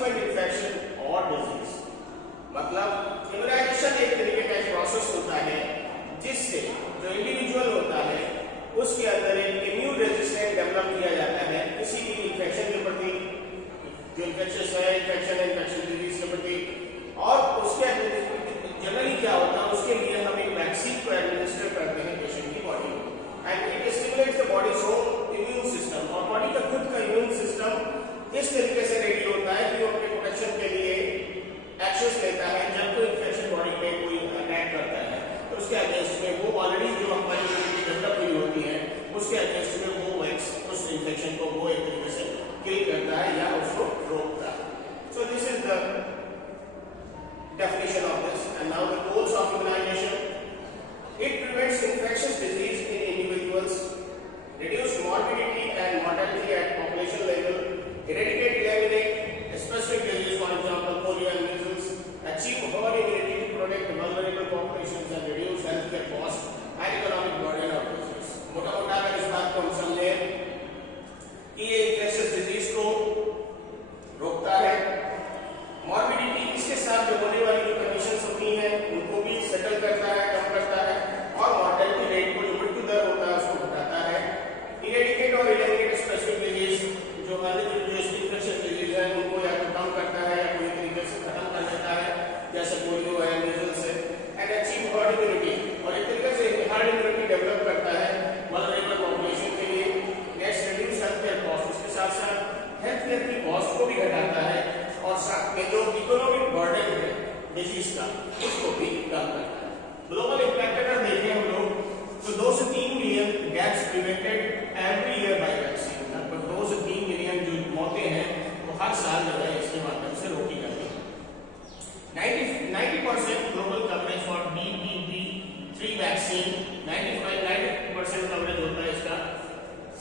Subsequent infection और disease. मतलब immunisation एक तरीके का प्रोसेस होता है जिससे जो इंडिविजुअल होता है उसके अंदर एक इम्यून रेजिस्टेंस डेवलप किया जाता है किसी भी इन्फेक्शन के प्रति, जो इन्फेक्शन है, इन्फेक्शन डिजीज के प्रति। और उसके जनरली क्या होता है, उसके लिए हम एक वैक्सीन को एडमिनिस्टर करते हैं पेशेंट की बॉडी में, and it stimulates the bodies own immune system. और बॉडी का खुद का इम्यून सिस्टम इस तरीके से रेडी होता है कि वो अपने प्रोटेक्शन के लिए एक्शंस लेता है। जब कोई इन्फेक्शन बॉडी में कोई अटैक करता है तो उसके अगेंस्ट में वो ऑलरेडी जो हमारी इम्यूनिटी डेवलप हुई होती है उसके अगेंस्ट में वो उस इन्फेक्शन को वो एक तरीके से किल करता है या उसको रोकता है। So this is the definition of this. And now the goals of immunization: it prevents infectious disease in individuals, reduce morbidity and mortality at population level, eradicate, eliminate specific disease, for example polio and measles, achieve herd immunity to protect vulnerable populations and reduce healthcare costs and economic burden of disease. मोटा मोटा अगर इस बात को हम समझे कि ये infectious disease को रोकता है, मॉर्बिडिटी इसके साथ जो होने वाली जो कंडीशंस होती हैं उनको भी सेटल करता है, कम करता है, और मॉर्टेलिटी रेट को जो मृत्यु दर होता है उसको घटाता है। इरेडिकेट और एलिमिनेट स्पेसिफिक डिजीज, जो अन्य जो इन्फेक्शियस डिजीज है उनको या तो कम करता है या पूरी तरीके से खत्म कर देता है, जैसे पोलियो है, मीजल्स है। एंड अचीव हर्ड इम्यूनिटी, और एक तरीके से हर्ड इम्यूनिटी डेवलप करता है वल्नरेबल पॉपुलेशन के लिए। नेक्स्ट, रिड्यूस हेल्थकेयर कॉस्ट, इसके साथ साथ हेल्थकेयर की कॉस्ट को भी घटाता है और साथ में जो इकोनॉमिक बर्डन है डिजीज का उसको भी कम करता है। ग्लोबल इम्पैक्ट अगर देखें हम लोग तो 2 से 3 million deaths prevented every year by vaccine. लगभग 2 से 3 मिलियन जो मौतें हैं वो हर साल जो है इसके माध्यम से रोकी जाती है। 90% global coverage for BBB3 vaccine, 90% coverage होता है इसका।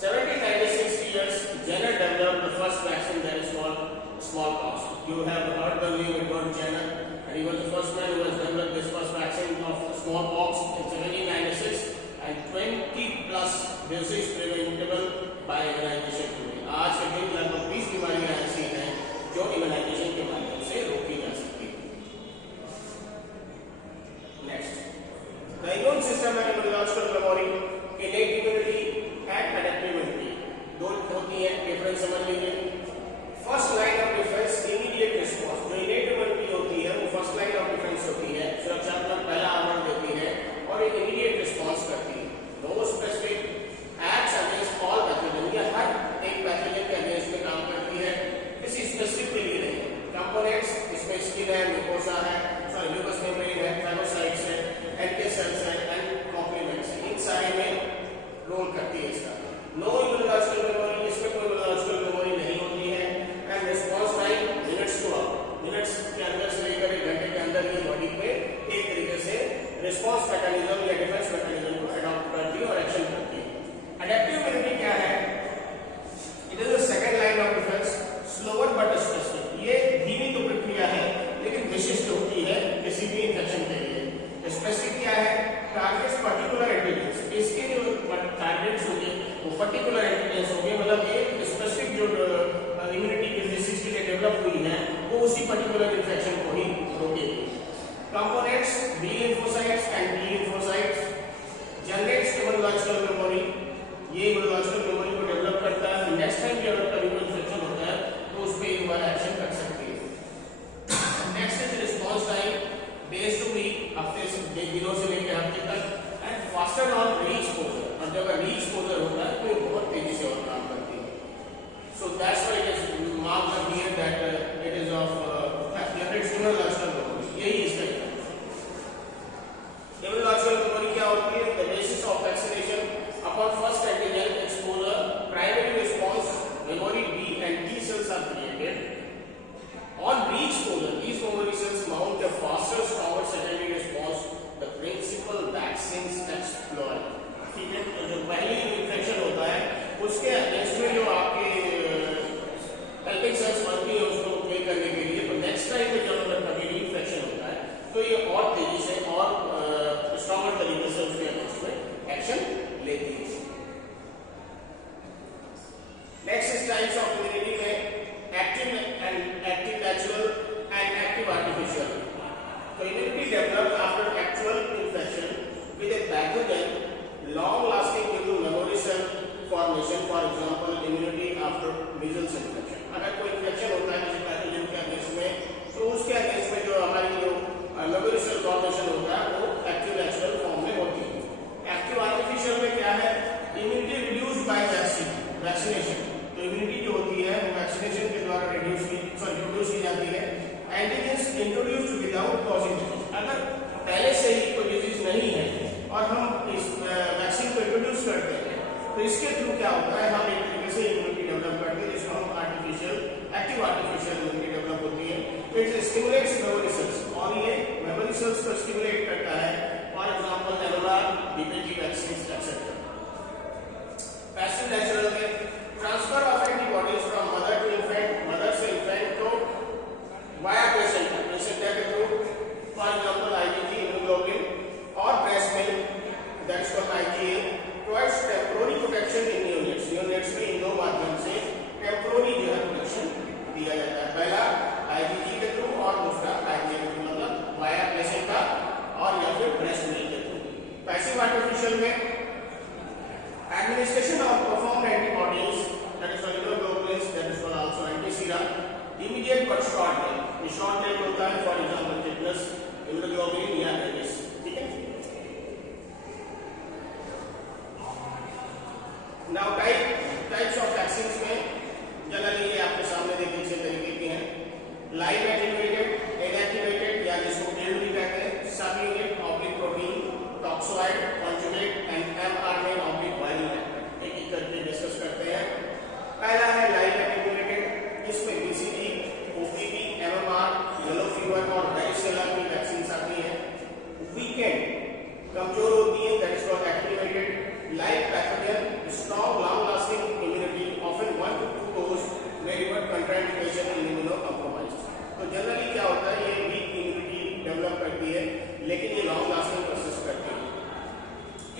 96 years Jenner developed the first vaccine that is called smallpox. You have heard the name Edward Jenner, and he was the first man who has developed this first vaccine of smallpox in 1796, and 20 plus disease preventable by immunization today. आज के दिन लगभग 20 बीमारियां ऐसी हैं जो immunisation के माध्यम से रोकी जा सकती है। Next, the immune system and immunological memory, innate immunity and adaptive immunity. दो होती है, डिफरेंस समझ लीजिए। First line of defence immediate response, जो इनेट इम्यूनिटी होती है वो फर्स्ट लाइन ऑफ डिफेंस होती है, सुरक्षात्मक पहला आवरण देती है और एक इमीडिएट रिस्पांस करती है। No specific acts against all pathogen, ये हर एक पैथोजन के अगेंस्ट में काम करती है, किसी स्पेसिफिक के लिए नहीं। कंपोनेंट्स इसमें स्किन है, म्यूकोसा है, सॉरी म्यूकस मेम्ब्रेन है, फाइब्रोसाइट्स है, एनके सेल्स है एंड कॉम्प्लीमेंट्स, इन सारे में रोल करती है इसका। नो इम्यूनोलॉजिकल मेमोरी, इसमें कोई इम्यूनोलॉजिकल मेमोरी नहीं होती है। And response time minutes to hour, minutes के अंदर से लेकर 1 घंटे के अंदर ये बॉडी पे एक तरीके से रिस्पांस मैकेनिज्म या डिफेंस मैकेनिज्म को अडॉप्ट करती है और एक्शन करती है। अडैप्टिव इम्यूनिटी क्या है? It is the second line of defence, slower but specific. ये धीमी तो प्रक्रिया है लेकिन विशिष्ट होती है किसी भी इन्फेक्शन के लिए। स्पेसिफिक क्या है? टारगेट्स पर्टिकुलर एंटीजन्स, इसके जो टारगेट्स होंगे वो पर्टिकुलर एंटीजन्स होंगे, मतलब एक स्पेसिफिक जो इम्यूनिटी किस डिसीज के लिए डेवलप हुई है वो उसी पर्टिकुलर इन्फेक्शन को ही रोकेगी। Components B lymphocytes and T lymphocytes, generates immunological memory, ये इम्यूनोलॉजिकल मेमोरी को डेवलप करता है। नेक्स्ट टाइम भी अगर कभी कोई इन्फेक्शन होता है तो उस पे एक बार एक्शन कर सकती है। Next is response time, days to week, हफ्ते से दिनों से लेकर हफ्ते तक, एंड फास्टर ऑन री-एक्सपोजर, और जब री-एक्सपोजर होता है तो बहुत तेजी से और काम करती है। So that's why it is marked here that it is of generates immunological memory, यही इसका immunological antigens introduced without causing disease, अगर पहले से ही कोई डिजीज नहीं है और हम इस वैक्सीन को इंट्रोड्यूस करते हैं तो इसके थ्रू क्या होता है, हम एक तरीके से इम्यूनिटी डेवलप करते हैं, जिसको हम एक्टिव आर्टिफिशियल इम्यूनिटी डेवलप होती है। इट स्टिमुलेट्स मेमोरी सेल्स, और ये मेमोरी सेल्स को स्टिमुलेट करता है, for example MR, BPG vaccine etcetera. Passive natural में transfer of antibodies from mother to infant, mother से इन्फेंट को वाया प्लेसेंटा के through, for example IgG immunoglobulin, और breast milk that is called IgA provides temporary protection in neonates. Neonates में इन दो माध्यम से टेम्पोररी जो है प्रोटेक्शन दिया जाता है, पहला आईजीजी के थ्रू और दूसरा आईजीए के थ्रू, मतलब वाया प्लेसेंटा और या फिर ब्रेस्ट मिल्क के थ्रू। पैसिव आर्टिफिशियल में administration of performed antibodies, that is immunoglobulins, that is called also anti-sera, immediate but short term, ये short term होता है, for example tetanus, immunoglobulin या rabies, ठीक है। Now types of vaccines में generally ये आपके सामने देखिए छह तरीके की हैं, live attenuated, inactivated या जिसको killed भी कहते हैं, subunit oblique protein, toxoid, conjugate and mRNA oblique viral vector, एक एक करके डिस्कस करते हैं। पहला है लाइव एटेन्यूएटेड, इसमें BCG, OPV, MMR, yellow fever और वारिसेला की वैक्सीन आती है। वीकेंड कमजोर होती है, that is called attenuated. Live pathogen, strong long lasting immunity, often 1 to 2 dose में रिवर्ट कंट्राइंडिकेशन इन इम्यूनोकॉम्प्रोमाइज्ड। तो जनरली क्या होता है, ये वीक इम्यूनिटी डेवलप करती है, लेकिन ये लॉन्ग लास्टिंग परसिस्ट करती है।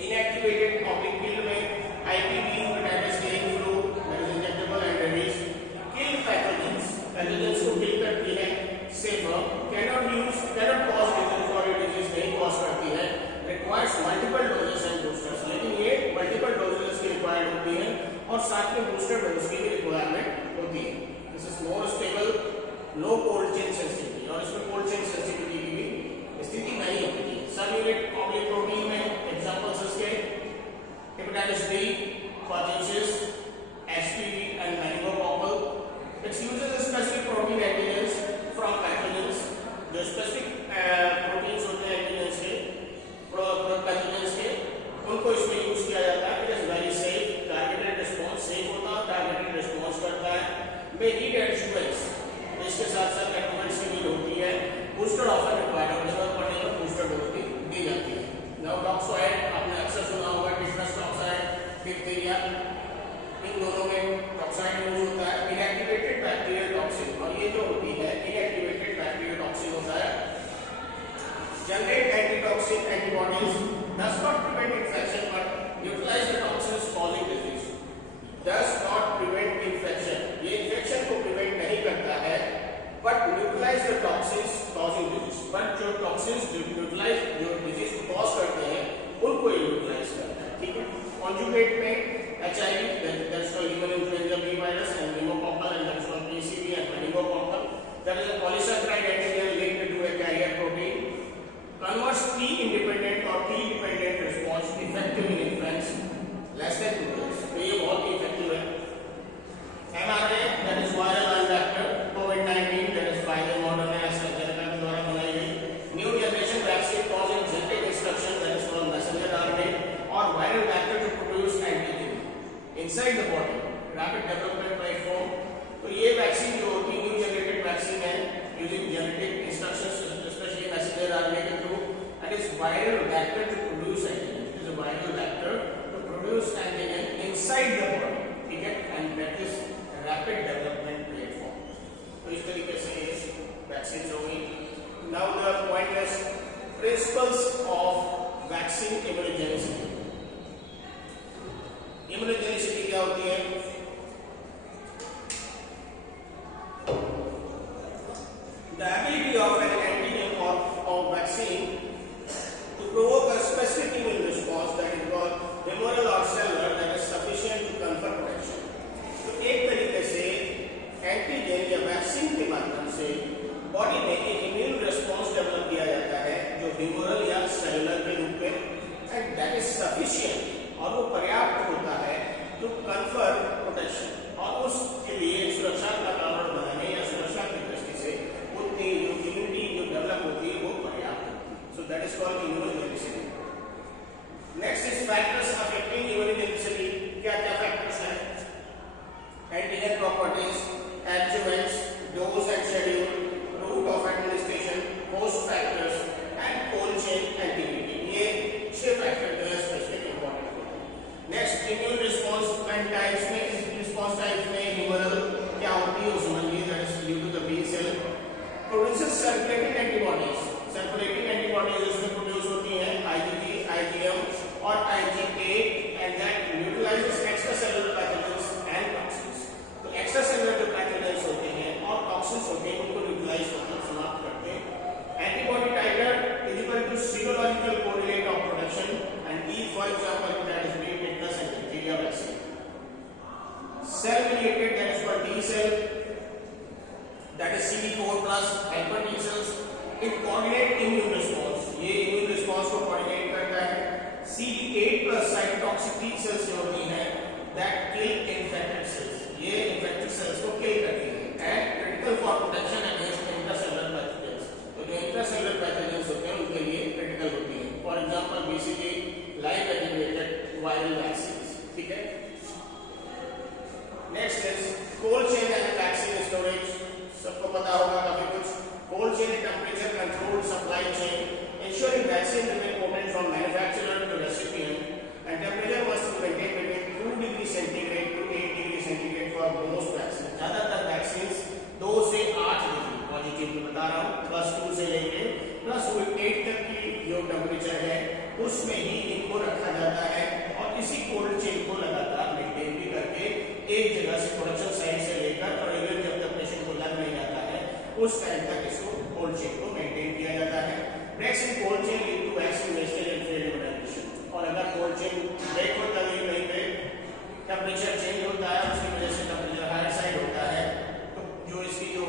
इनएक्टिवेटेड ऑब्लिक किल्ड में IPv, hepatitis A, flu, that is injectable and rabies, kill pathogens को किल करती है, सेफर, कैनॉट कॉज डिजीज और डिजीज नहीं कॉज करती है, requires multiple doses and boosters, लेकिन ये मल्टीपल डोजेस की रिक्वायर्ड होती है और साथ में बूस्टर डोज की भी रिक्वायरमेंट होती है। This is more stable, no cold chain sensitivity, और इसमें कोल्ड चेन सेंसिटिविटी की भी स्थिति नहीं होती है। सब यूनिट ऑब्लिक प्रोटीन में एग्जांपल्स इसके हेपेटाइटिस बी, परtussis, HPV and meningococcal. It uses specific protein antigens from pathogens, जो स्पेसिफिक प्रोटीन्स होते हैं एंटीजेंस के, पैथोजेंस के, उनको इसमें यूज किया जाता है। It is very safe, targeted response safe होता है, टारगेटेड रिस्पांस करता है, में नीड एडजूवेंट्स, इसके साथ साथ एडजूवेंट्स की नीड होती है, बूस्टर ऑफर रिक्वायर्ड और जरूरत पड़ने पर बूस्टर डोज भी दी जाती है। नाउ टॉक्सोइड आपने अक्सर सुना होगा, टिटनस टॉक्साइड, डिप्थीरिया, इन दोनों में टॉक्साइड यूज होता है। इनएक्टिवेटेड बैक्टीरियल टॉक्सिन, और ये जो होती है इनएक्टिवेटेड बैक्टीरियल टॉक्सिन होता है, generate antitoxin antibodies, does not prevent infection but neutralize the toxins causing disease. Does not prevent infection, ये इन्फेक्शन को प्रिवेंट नहीं करता है, but neutralize the toxins causing disease, but जो टॉक्सिन्स न्यूट्रलाइज जो disease को कॉज करते हैं उनको ये न्यूट्रलाइज करता है, ठीक है। कॉन्जुगेट में HIV, that is called human influenza B virus, and pneumococcal, and that is called PCV and meningococcal, that is a polysaccharide antigen linked to a carrier protein, converts T independent और T dependent response effective in infants less than 2 days, तो ये बहुत ही effective है। mRNA, that is viral RNA vector, कोविड-19, that is Pfizer Moderna AstraZeneca के द्वारा बनाई गई new generation vaccine causing genetic instruction, that is called messenger RNA, और viral vector to produce antigen inside the body, rapid development platform. तो ये vaccine जो होती है न्यू जनरेटेड वैक्सीन है, using genetic instructions specially messenger RNA के through, and is viral vector to produce antigen, it is a viral vector to produce antigen inside the body, ठीक है, and that is rapid development platform. तो इस तरीके से ये vaccine हो गई। Now the point is principles of vaccine immunogenicity. Immunogenicity क्या होती है? The ability of an antigen or vaccine to provoke a specific immune response that is called humoral or cellular that is sufficient to confer protection. तो एक तरीके से antigen या vaccine के माध्यम से बॉडी में एक इम्यून रिस्पांस डेवलप किया जाता है जो ह्यूमरल या सेलुलर के रूप में, एंड दैट इज सफिशिएंट, और वो पर्याप्त होता है टू कन्फर प्रोटेक्शन, और उसके लिए सुरक्षा का कारण बनाने या सुरक्षा की दृष्टि से उतनी produces circulating antibodies. Circulating antibodies इसमें प्रोड्यूस होती हैं IgG, IgM और IgA and that neutralises extracellular pathogens and toxins. तो एक्स्ट्रासेलुलर जो पैथोजेंस होते हैं और टॉक्सिन्स होते हैं उनको न्यूट्रलाइज करना समाप्त करते हैं। Antibody titer is equal to serological correlate of production and E for example that is B tetanus and diphtheria vaccine. Cell mediated, that is called T cell, that is CD4 plus helper T cells. It coordinate immune response, ये immune response को coordinate करता है। CD8 plus cytotoxic T cells जो होती हैं that kill infected cells, ये infected cells को kill करती हैं and critical for protection against intracellular pathogens। तो जो intracellular pathogens होते हैं उनके लिए critical होती हैं। For example BCG, live attenuated viral vaccines, ठीक है। Next is cold chain and vaccine storage. सबको पता होगा काफी कुछ। Cold chain temperature controlled supply chain ensuring vaccine remain potent from manufacturer to recipient and temperature must be maintained between 2 degree centigrade to 8 degree centigrade for most vaccines। ज्यादातर vaccines 2 से 8 degree positive में बता रहा हूँ, +2 से लेके +8 तक की जो टेम्परेचर है उसमें ही इनको रखा जाता है और इसी कोल्ड चेन को लगातार मेंटेन भी करके एक जगह से प्रोडक्शन साइट से लेकर और इवन जब तक पेशेंट को लग नहीं जाता है उस टाइम तक इसको कोल्ड चेन को मेंटेन किया जाता है। Breaks in cold chain lead to vaccine wastage and failed immunization. और अगर कोल्ड चेन ब्रेक होता है कहीं पे टेम्परेचर चेंज होता है उसकी वजह से टेम्परेचर हायर साइड होता है तो जो इसकी जो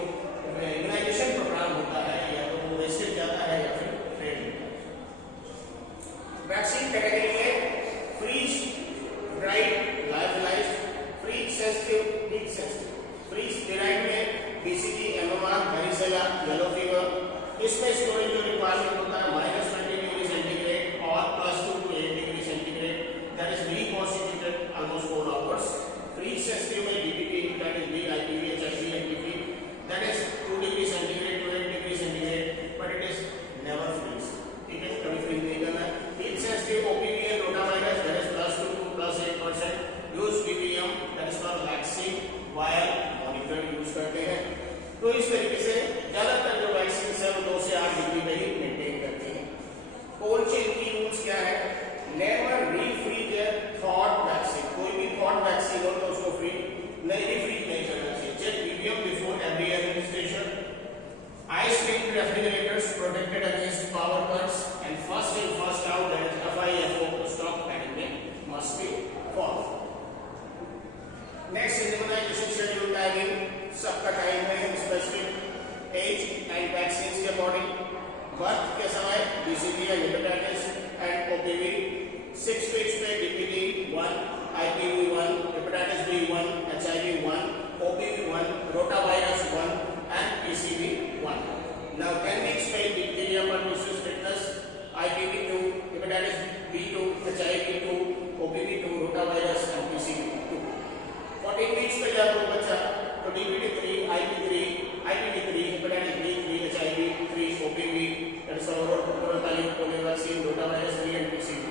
इम्यूनाइजेशन प्रोग्राम होता है या तो वो वेस्टेज जाता है या फिर फेल्ड होता है। वैक्सीन कैटेगरी में freeze, dried, lyophilised, freeze sensitive, heat sensitive. Freeze dried में BCG, MMR, varicella, yellow fever। इसमें स्टोरेज जो रिक्वायरमेंट होता है -20 डिग्री सेंटीग्रेड और +2 to 8 degree centigrade, that is reconstituted almost 4 hours। फ्रीज सेंसिटिव में DPT, that is IPV, HIV, NPV, that is 2 degree centigrade to 8 degree centigrade but it is never freeze, ठीक है, कभी फ्रीज नहीं करना है। Heat sensitive OPV and rotavirus, that is +2 to +8%। Use PPM, that is for vaccine wire monitor use करते हैं। तो इस तरीके से ज्यादातर जो वैक्सीन है वो 2 से 8 डिग्री पे ही मेंटेन करती हैं। कोल्ड चेन की रूल्स क्या है? Never refreeze a thawed vaccine. कोई भी थॉट वैक्सीन हो तो उसको रीफ्रीज नहीं करना चाहिए। Check PPM before every administration. Ice linked refrigerators protected against power cuts and first in first out, that is FIFO stock packing must be followed. Next immunization schedule timing, सबका time है specific age and vaccine के according. Birth के समय BCG and hepatitis and OPV, 6 weeks पे DPT 1, IPV 1, hepatitis B 1, HIV 1, OPV 1, rotavirus 1 and PCV 1। Now 10 weeks पे diphtheria pertussis tetanus, IPV 2, hepatitis B 2, HIV 2, OPV 2, rotavirus and PCV 2। 14 weeks पे जब वो बच्चा तो DPT 3, IPV 3, hepatitis B 3, HIV 3, OPV, that is oral polio vaccine, rotavirus 3 and PCV।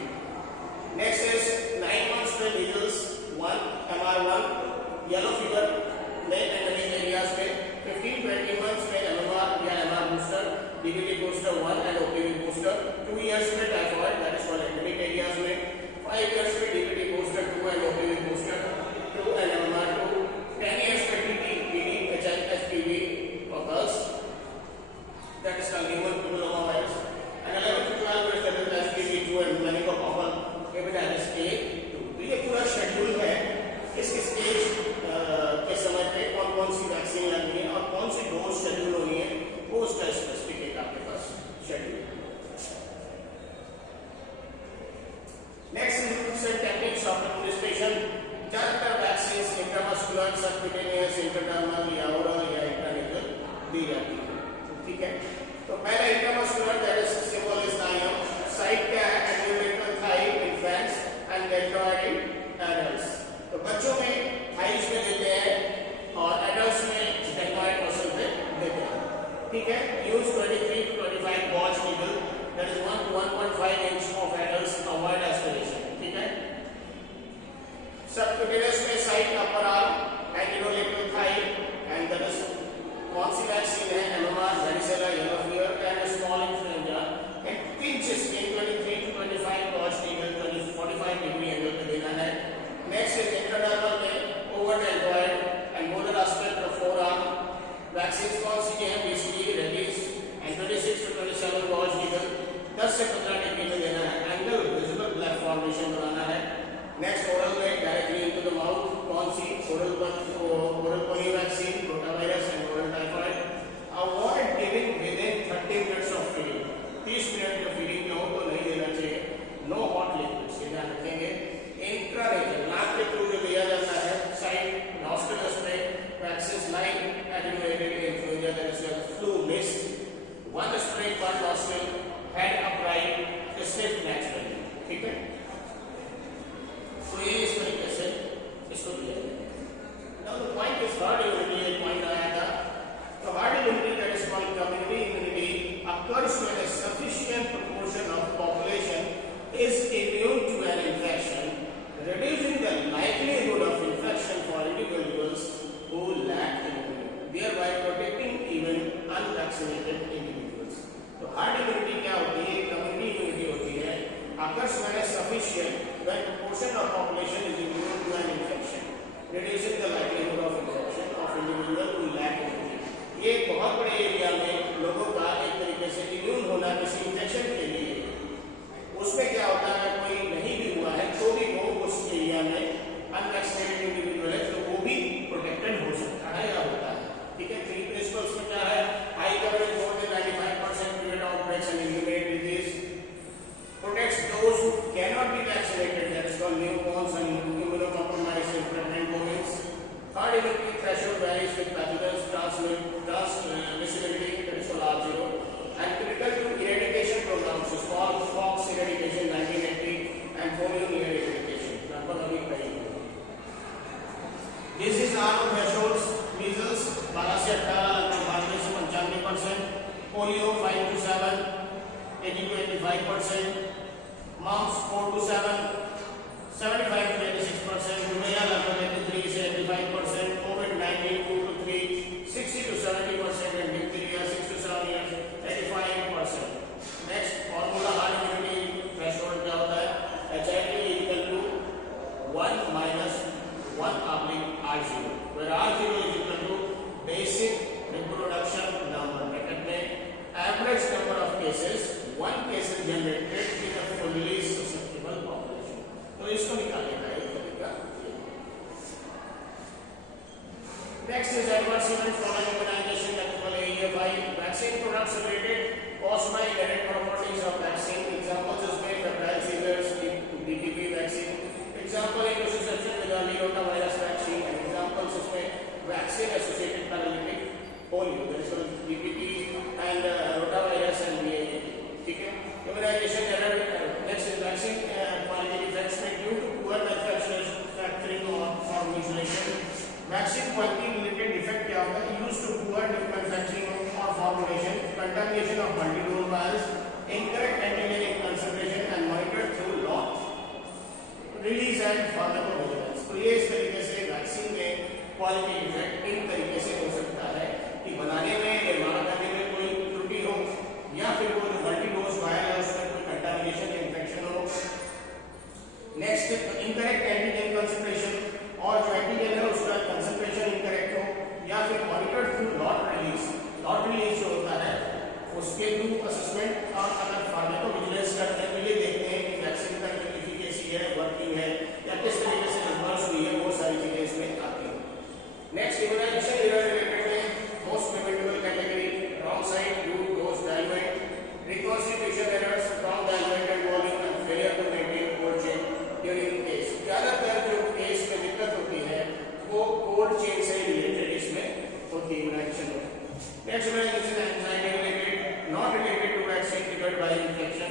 Next is 9 months पे measles 1, MR1, yellow fever नए endemic areas पे। 15-20 months पे MMR या MR booster, DPT booster 1 and OPV booster. 2 years पे typhoid, that is for endemic areas में। 5 years पे DPT booster 2 and OPV booster 2 and MMR2। 10 years पे TB, PD, HPV for girls, that is called human papillomavirus, and 11 to 12 years that is HPV 2 and meningococcal hepatitis A 2। तो ये पूरा schedule है किस किस as के समय पे कौन कौन सी वैक्सीन लगनी है और कौन सी डोज शेड्यूल होनी है, वो उसका स्पेसिफिक एक आपके पास schedule. Next is techniques of administration. ज्यादातर वैक्सीन इंट्रामस्कुलर, सबक्यूटेनियस, इंट्राडर्मल या ओरल या इंट्रानेजल दी जाती है, ठीक है। तो पहले intramuscular, that is simple is नाइम। साइट क्या है? Anterolateral thigh infants and deltoid in adults. तो बच्चों में थाइस में देते हैं और एडल्ट्स में डेल्टॉइड मसल पे देते हैं, ठीक है। Use 23 to 25 gauge needle, that is 1 to 1.5 inch of adults, avoid aspiration, ठीक है। सबक्यूटेनियस में site upper arm, anterolateral thigh and that is कौन सी वैक्सीन है? MMR, sufficient when proportion of population is immune to an infection, reducing the likelihood of infection of individual who lack immunity. ये बहुत बड़े area में लोगों का एक तरीके से इम्यून होना किसी इंफेक्शन के लिए, उसमें क्या होता है, कोई नहीं भी हुआ है तो भी वो उस एरिया में अनवैक्सीनेटेड इंडिविजुअल है तो वो भी प्रोटेक्टेड हो सकता है या होता है। ठीक है, 3 प्रिंसिपल्स में क्या है, high coverage more than 95% prevent outbreaks and eliminate disease, protects those who cannot be vaccinated, that is called newborns and immunocompromised and pregnant women. Herd immunity threshold varies with pathogens transmissibility, that is called R0, and critical to eradication programs, smallpox eradication 1980 and polio eradication. Disease R thresholds, measles 12 से 18, लगभग 92 से 95%, polio 5 to 7, 80 to 85%, mumps 4 to 7, 75 to 86%, rubella लगभग 83 से 85%, COVID-19 2 to 3, 60 to 70%, and diphtheria 6 to 7 years 85%. Next formula herd immunity threshold क्या होता है, HIT equal to 1 minus 1 oblique R0, where R0 is equal to basic reproduction number, bracket में average number of cases, one case is generated in a fully susceptible population. तो इसको निकालने का एक तरीका। Next is adverse events following immunization, that is called AEFI. Vaccine products related caused by inherent properties of vaccine. Examples इसमें febrile seizures, DTP vaccine. Example immunosuppression with early rotavirus vaccine. And examples इसमें vaccine associated paralytic polio, that is called DPT and rotavirus and VAAT. ठीक है, immunization error. Next is vaccine quality defects due to poor manufacturing or formulation. Vaccine quality related defect क्या होता है, used to poor manufacturing or formulation, contamination of multi-dose vials, incorrect antigenic concentration and monitored through lot release and pharmacovigilance. तो ये इस तरीके से vaccine में quality defect in तरीके से हो सकता है कि बनाने में, निर्माण करने में कोई त्रुटि हो, या फिर वो जो मल्टी डोज वायल है उसमें कोई कंटामिनेशन या इंफेक्शन हो। नेक्स्ट इनकरेक्ट एंटीजन कंसंट्रेशन, और जो एंटीजन है उसका कंसंट्रेशन इनकरेक्ट हो, या फिर monitored through lot release. Lot release जो होता है उसके थ्रू असेसमेंट, और अगर फार्माकोविजिलेंस करते हैं तो ये देखते हैं कि वैक्सीन का एफिकेसी है, वर्किंग है, या किस तरीके से रिस्पांस हुई है, वो सारी चीजें इसमें आती हैं। नेक्स्ट इम्यूनाइजेशन एरर रिलेटेड है, most preventable category, wrong side due dose diluent, reconstitution errors, wrong diluent and volume and failure to maintain cold chain during case. ज्यादातर जो केस में दिक्कत होती है वो कोल्ड चेन से रिलेटेड इसमें होती है इम्यूनाइजेशन में। Next immunization anxiety related, not related to vaccine triggered by injection,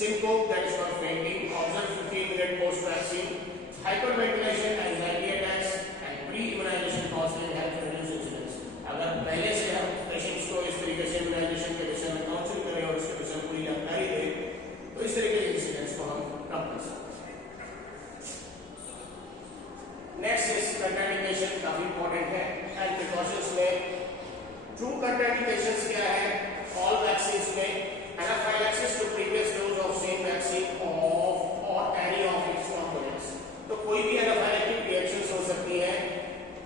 syncope, that is called fainting, observed 15 minutes post vaccine, hyperventilation, anxiety attacks, and pre-immunization counseling help reduce incidence. अगर पहले से हम patients को इस तरीके से immunisation के विषय में काउंसिल करें और उसके विषय में पूरी जानकारी दें तो इस तरीके के इंसिडेंट्स को हम कम कर सकते हैं। नेक्स्ट इज कंट्राइंडिकेशन, काफी इंपॉर्टेंट है। एंड प्रिकॉशंस में ट्रू कंट्राइंडिकेशंस क्या है? ऑल वैक्सीन्स में anaphylaxis to previous dose of same vaccine और एनी ऑफ इट्स कंपोनेंट्स। तो कोई भी एनाफाइलैक्टिक रिएक्शंस हो सकती है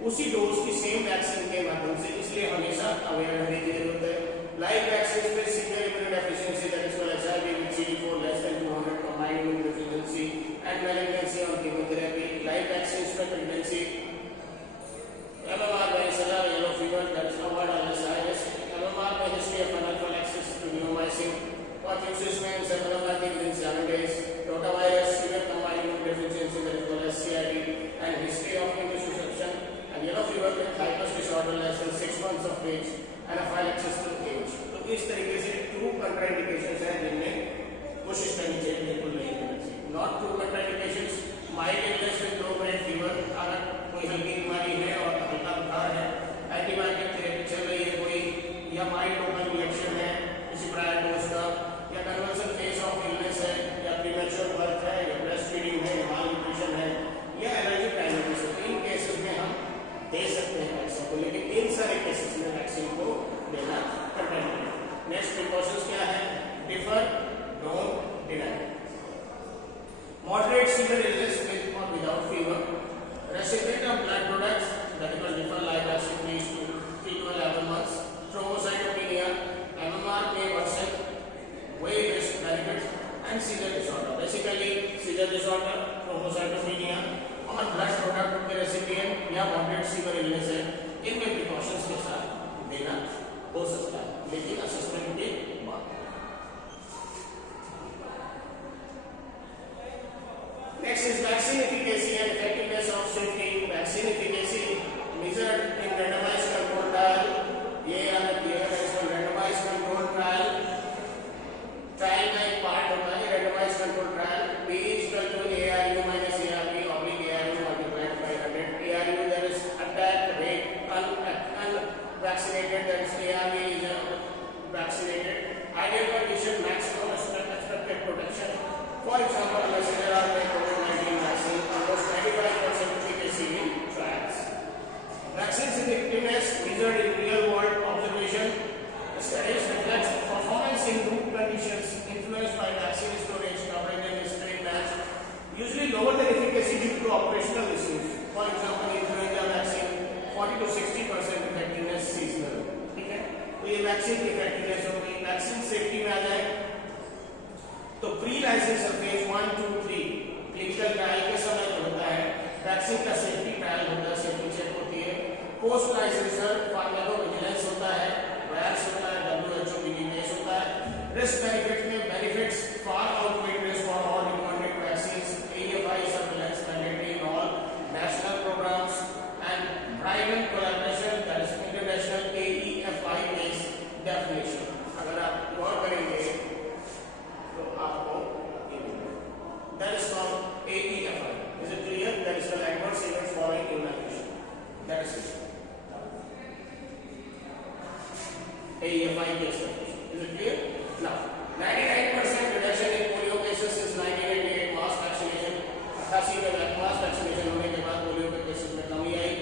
उसी डोज की सेम वैक्सीन के माध्यम से, इसलिए हमेशा अवेयर रहने की जरूरत है। लाइव वैक्सीन में severe immune deficiency, that is called HIV with CD4 less than 200, combined immune deficiency and malignancy on chemotherapy. Live vaccine में प्रेगनेंसी, MMR में सजा yellow fever, that is covered under sinus. MMR में history of anaphylaxis to neomycin, pertussis में encephalopathy within 7 days, rotavirus severe combined immune deficiency, that is called SCID, and history of immunosuppression and yellow fever with thymus disorder less than 6 months of age, anaphylaxis to age। तो इस तरीके से true कंट्राइंडिकेशंस हैं जिनमें कोशिश करनी चाहिए बिल्कुल नहीं करनी चाहिए। Not true contraindications, mild illness with low grade fever, अगर कोई हल्की बीमारी है और हल्का बुखार है, एंटीबायोटिक थेरेपी चल रही है कोई, या माइल्ड लोकल रिएक्शन है किसी प्रायर डोज का, या कन्वर्सन फेज ऑफ इलनेस है, या प्रीमैच्योर बर्थ है, या ब्रेस्ट फीडिंग है, या माल न्यूट्रिशन है, या एलर्जिक राइनाइटिस है, इन केसेस में हम दे सकते हैं वैक्सीन को, लेकिन इन सारे केसेस में वैक्सीन को देना कंट्राइंडिकेटेड। नेक्स्ट प्रिकॉशंस क्या है? Differ, don't deny. disorder, thrombocytopenia, और ब्लड प्रोडक्ट के रेसिपिएंट या मॉडरेट सीवियर इलनेस है, इनमें प्रिकॉशंस के साथ देना हो सकता है, लेकिन असेसमेंट के बाद। Next is vaccine efficacy and effectiveness of safety. Vaccine efficacy measured in randomized control trial, ये याद रखिएगा, इसमें randomized control trial का एक पार्ट होता है randomized control trial, P is equal to ARU minus ARB oblique ARU multiplied by 100. ARU that is attack rate, unvaccinated, that is ARB is vaccinated. Ideal condition, maximum expected protection. For example, messenger RNA COVID-19 vaccine, almost 95% efficacy in trials. Vaccine's effectiveness measured in real-world observation. Studies reflect performance in root conditions influenced by vaccine storage, coverage, and strain match. Usually lower than efficacy due to operational issues. For example, influenza vaccine 40 to 60% effectiveness seasonal. ठीक है? तो ये vaccine की effectiveness होगी। Vaccine safety में आ जाए तो pre license phase 1 2 3 clinical trial के समय होता है, वैक्सीन का सेफ्टी ट्रायल होता है, सेफ्टी चेक होती है। पोस्ट लाइसेंसर फार्माकोविजिलेंस होता है, वैक्स होता है, WHO विजिलेंस होता है। रिस्क बेनिफिट में benefits far outweigh risk for all recommended vaccines. AFI surveillance mandatory in all national programmes and driven collaboration, that is international AEFI based definition. अगर आप गौर करेंगे तो आपको that is called AEFI. Is it clear? That is the adverse events following immunization. That is it. AEFI case definition. Is it clear? Now, 99% reduction in polio cases since 1988 mass vaccination. 88 में mass vaccination होने के बाद polio के cases में कमी आई।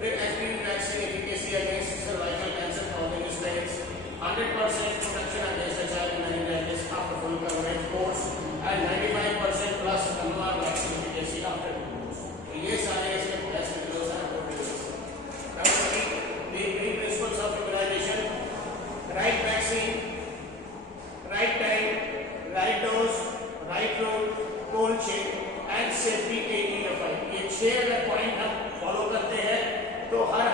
फिर HPV vaccine efficacy against cervical cancer causing strains, 100% protection against HIV meningitis after full coverage course, and 95% plus MMR vaccine efficacy after course. ये सारे इसके टेस्ट रिजल्ट्स हैं आपको the principles of immunization: right vaccine, right time, right dose, right load, cold chain and safety AEFI. ये 6 अगर point हम follow करते हैं तो हर